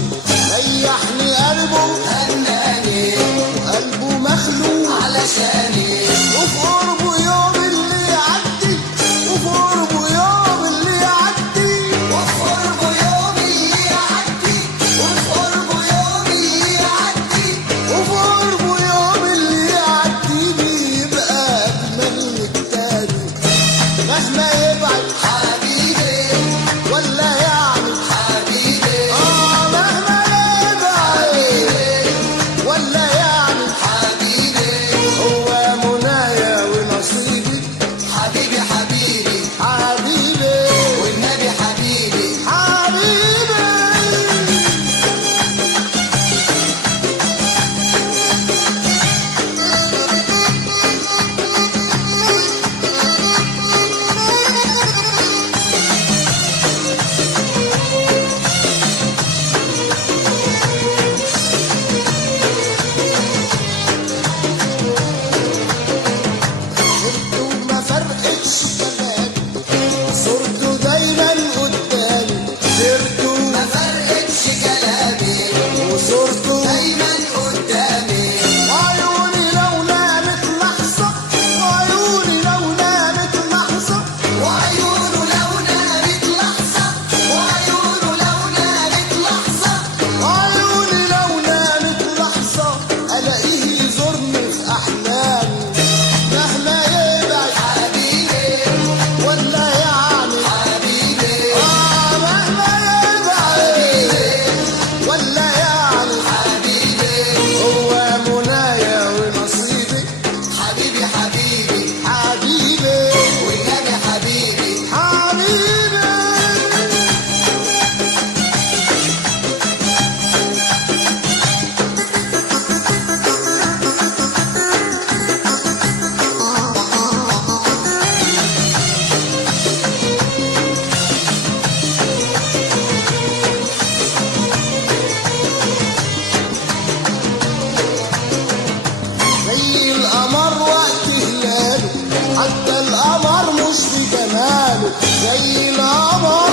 ريحني قلبه هناني وقلبه مخلوق علشاني وفي قربه يوم اللي يعدي وفي قربه يوم اللي يعدي وفي قربه يوم اللي يعدي وفي قربه يوم اللي يعدي وفي قربه يوم اللي يعدي بيبقى أجمل من التاني مهما يبعد حبيبي ولا يعني حبيبي مهما يبعد ولا يعني حبيبي هو منايا ونصيبي حبيبي حبيبي حبيبي والنبي حبيبي حبيبي ما فرقتش كلامي صورته دايما قدامي سيرته ما فرقتش كلامي وصورته دايما قدامي وعيوني لو نامت لحظة وعيوني لو نامت لحظة وعيونه لو نامت لحظة وعيونه لو نامت لحظة وعيوني لو نامت لحظة ألاقيه يزورني في أحلامي مهما يبعد حبيبي ولا يعني حبيبي مهما يبعد ولا يعني حبيبي هو منايا ونصيبي حبيبي حبيبي حبيبي والنبي حبيبي حبيبي زي القمر وقت هلاله حتى القمر مش في جماله زي القمر